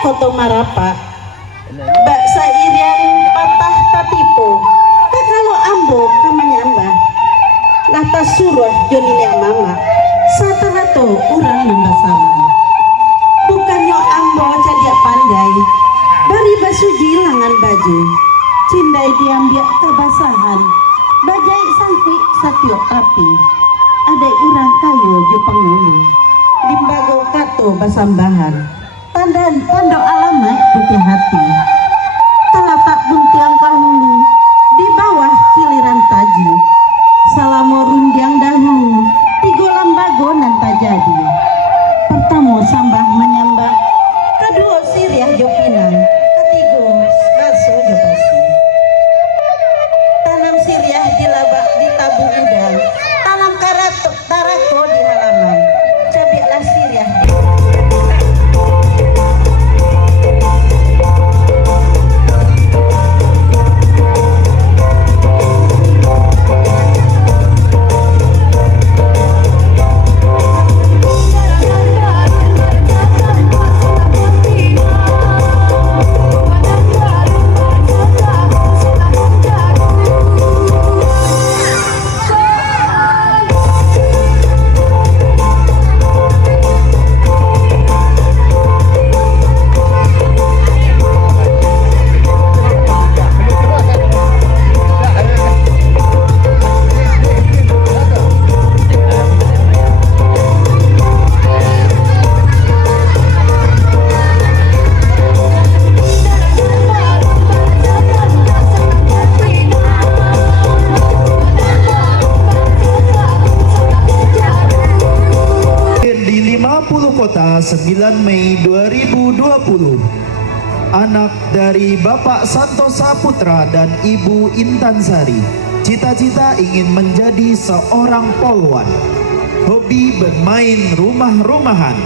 koto marapa bak sairian patah tatipo kalau ambo kamanyamba lata suruh joninya mama satarato urang nambah sama bukannya ambo cadia pandai bari basuji langan baju cindai diambil kebasahan bajai sangkui satyo tapi ada urang kayu jo penghulu limbago kato basambahan tanda alamat putih hati talapak buntiang kahulu di bawah kiliran taji salamo rundiang dahulu tigo lambago nan tajadi pertama sambah menyambah kedua siriah jo pinang ketiga baso jo basi tanam siriah di labak di tabung udang tanam tarako di halaman cabiaklah siriah Kota 9 Mei 2020 anak dari Bapak Santosa Putra dan Ibu Intan Sari cita-cita ingin menjadi seorang polwan, hobi bermain rumah-rumahan,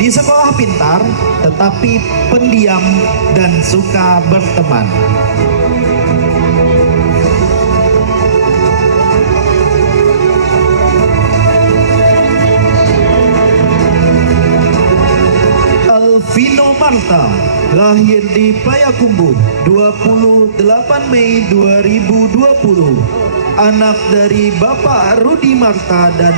di sekolah pintar tetapi pendiam dan suka berteman. Vino Marta lahir di Payakumbuh 28 Mei 2020 anak dari Bapak Rudi Marta dan